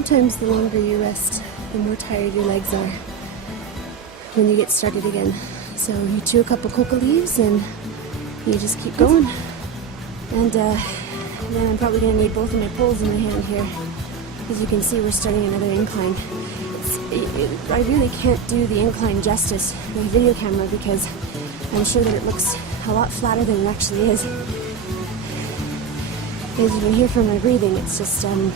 Sometimes the longer you rest, the more tired your legs are when you get started again. So you chew a couple coca leaves and you just keep going. And then I'm probably going to need both of my poles in my hand here. As you can see, we're starting another incline. I really can't do the incline justice with a video camera because I'm sure that it looks a lot flatter than it actually is. As you can hear from my breathing, it's just a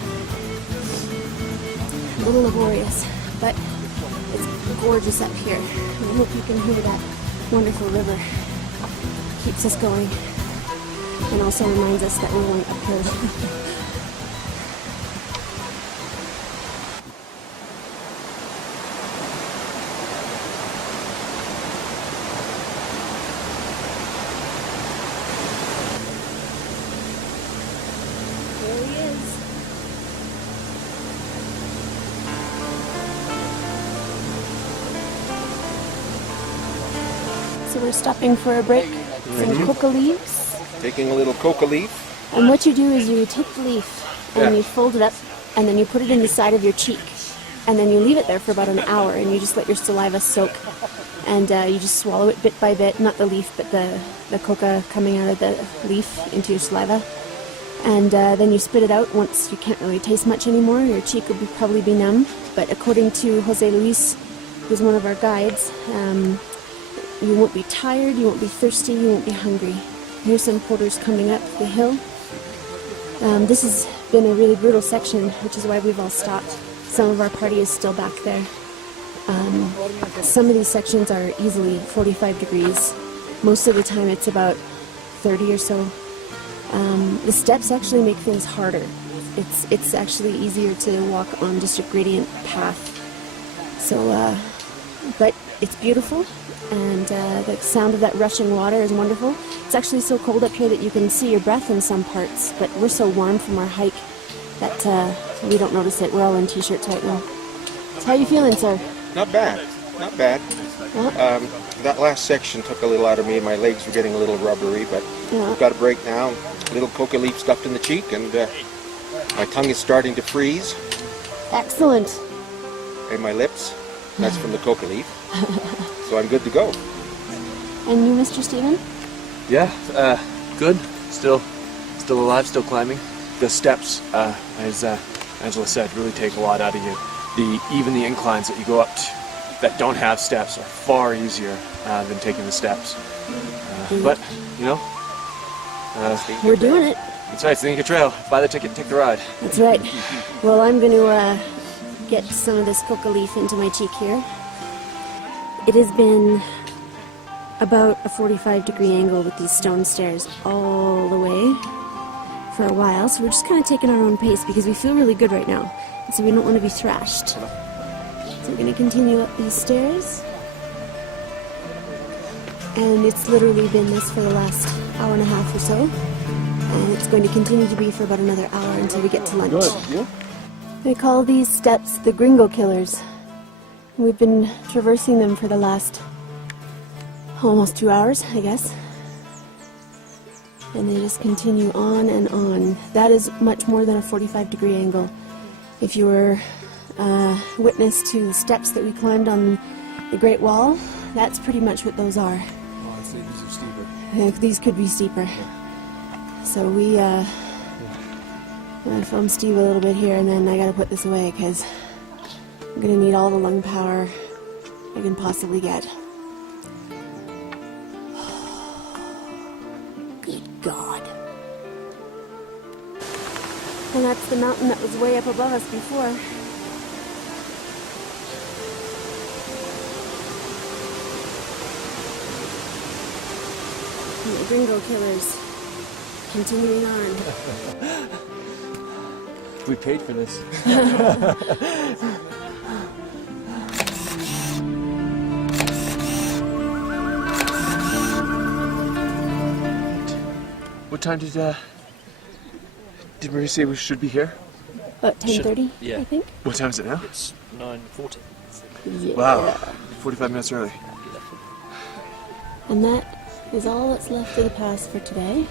little laborious, but it's gorgeous up here. And I hope you can hear that wonderful river. Keeps us going and also reminds us that we're going uphill. So we're stopping for a break, some coca leaves. Taking a little coca leaf. And what you do is you take the leaf and you fold it up and then you put it in the side of your cheek. And then you leave it there for about an hour and you just let your saliva soak. And you just swallow it bit by bit, not the leaf, but the coca coming out of the leaf into your saliva. And then you spit it out once you can't really taste much anymore. Your cheek will probably be numb. But according to Jose Luis, who's one of our guides, you won't be tired, you won't be thirsty, you won't be hungry. Here's some porters coming up the hill. This has been a really brutal section, which is why we've all stopped. Some of our party is still back there. Some of these sections are easily 45 degrees. Most of the time it's about 30 or so. The steps actually make things harder. It's actually easier to walk on just a gradient path. So, but it's beautiful. And the sound of that rushing water is wonderful. It's actually so cold up here that you can see your breath in some parts, but we're so warm from our hike that we don't notice it. We're all in t-shirts right now. So how are you feeling, sir? Not bad, not bad. That last section took a little out of me. My legs were getting a little rubbery, but we've got a break now. A little coca leaf stuffed in the cheek, and my tongue is starting to freeze. Excellent. And my lips, that's from the coca leaf. So I'm good to go. And you, Mr. Stephen? Yeah, good. Still alive, still climbing. The steps, as Angela said, really take a lot out of you. Even the inclines that you go up to, that don't have steps are far easier than taking the steps. But, you know, we're doing it. That's right, it's the Inca Trail. Buy the ticket, take the ride. That's right. Well, I'm going to get some of this coca leaf into my cheek here. It has been about a 45-degree angle with these stone stairs all the way for a while, so we're just kind of taking our own pace because we feel really good right now, and so we don't want to be thrashed. So we're going to continue up these stairs, and it's literally been this for the last hour and a half or so, and it's going to continue to be for about another hour until we get to lunch. Good. Yeah. They call these steps the Gringo Killers. We've been traversing them for the last almost 2 hours, I guess. And they just continue on and on. That is much more than a 45-degree angle. If you were witness to the steps that we climbed on the Great Wall, that's pretty much what those are. Oh, I'd say these are steeper. Yeah, these could be steeper. So I'm gonna film Steve a little bit here, and then I gotta put this away because I'm gonna need all the lung power I can possibly get. Good God. And that's the mountain that was way up above us before. And the Gringo Killers continuing on. We paid for this. What time did Marie say we should be here? About 10:30, yeah. I think. What time is it now? It's 9:40. Yeah. Wow, 45 minutes early. And that is all that's left of the pass for today.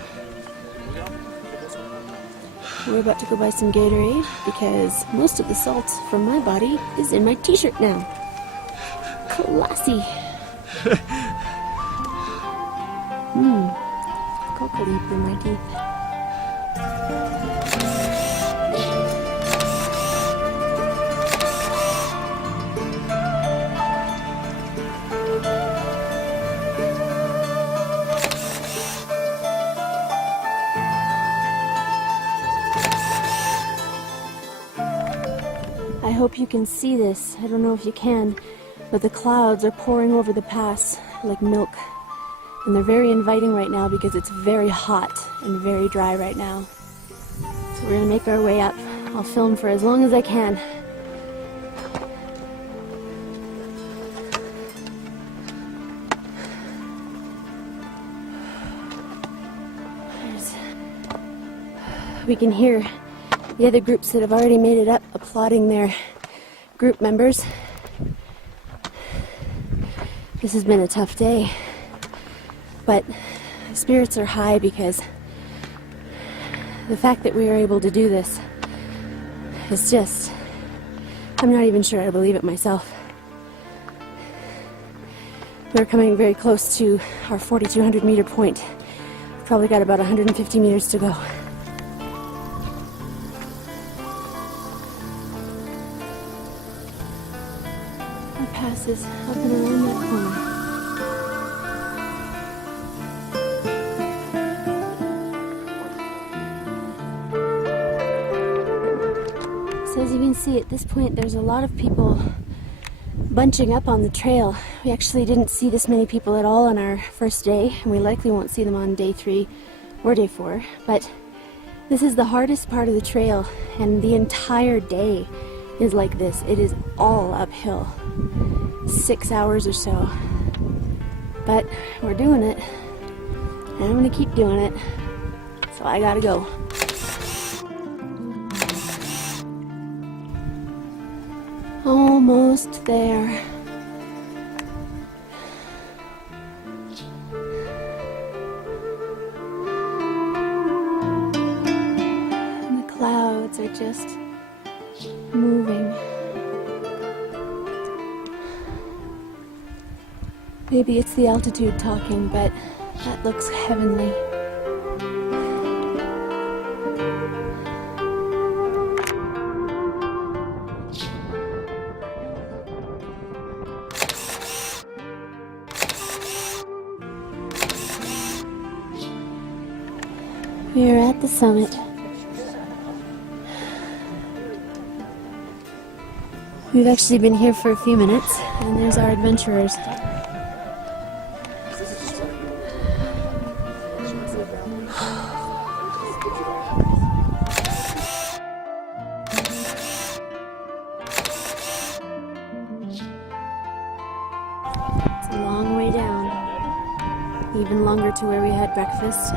we're about to go buy some Gatorade because most of the salt from my body is in my t-shirt now. Classy. Coca leaf in my teeth. I hope you can see this. I don't know if you can, but the clouds are pouring over the pass like milk. And they're very inviting right now because it's very hot and very dry right now. So we're gonna make our way up. I'll film for as long as I can. We can hear the other groups that have already made it up applauding their group members. This has been a tough day, but spirits are high because the fact that we are able to do this is just, I'm not even sure I believe it myself. We're coming very close to our 4,200 meter point. We've probably got about 150 meters to go. Our pass is up and around that corner. So as you can see, at this point there's a lot of people bunching up on the trail. We actually didn't see this many people at all on our first day, and we likely won't see them on day 3 or day 4, but this is the hardest part of the trail, and the entire day is like this. It is all uphill, 6 hours or so, but we're doing it, and I'm gonna keep doing it, so I gotta go. Almost there. And the clouds are just moving. Maybe it's the altitude talking, but that looks heavenly. We are at the summit. We've actually been here for a few minutes, and there's our adventurers. It's a long way down, even longer to where we had breakfast.